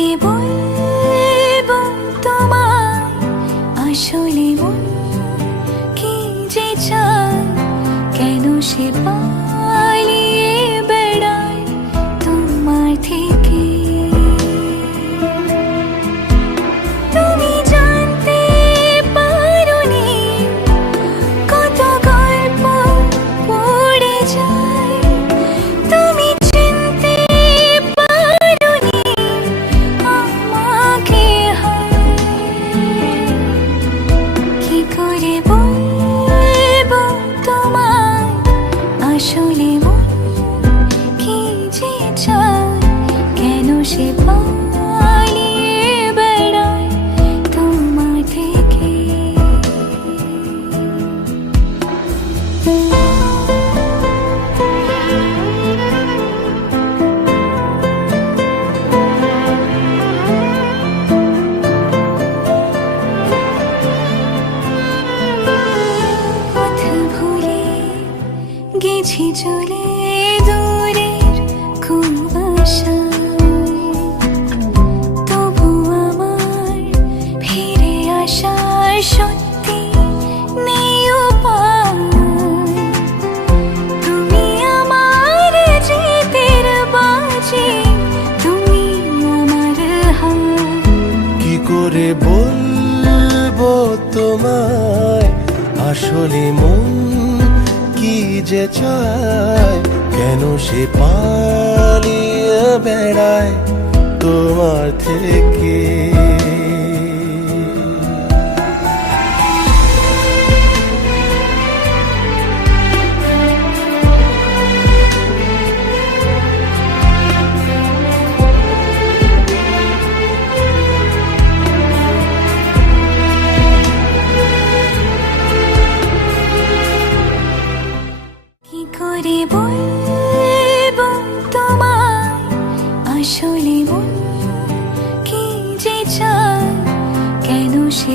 করে বলবো তোমায় আসলে মন কি যে চায়, কেন সে পালিয়ে বেড়ায় তোমার থেকে। তুমি জানতে পারোনি কত গল্প পড়ে যায়, তুমি চিনতে পারোনি আমাকে। কি করে বলবো তোমায় আসলে মন কি যে চায়, কেন সে পালিয়ে বেড়ায় তোমার থেকে। পথ ভুলে গেছি চলে দূরের কুয়াশায়, তবু আমার ফিরে আসার সত্যি নেই উপায়। তুমি আমার জিতের বাজি, তুমি আমার হার। কি করে বলবো তোমায় আসলে মন কি যে চায়, কেন সে পালিয়ে বেড়ায় তোমার থেকে। কি করে বলবো তোমায় আসলে মন কি যে চায়, কেন সে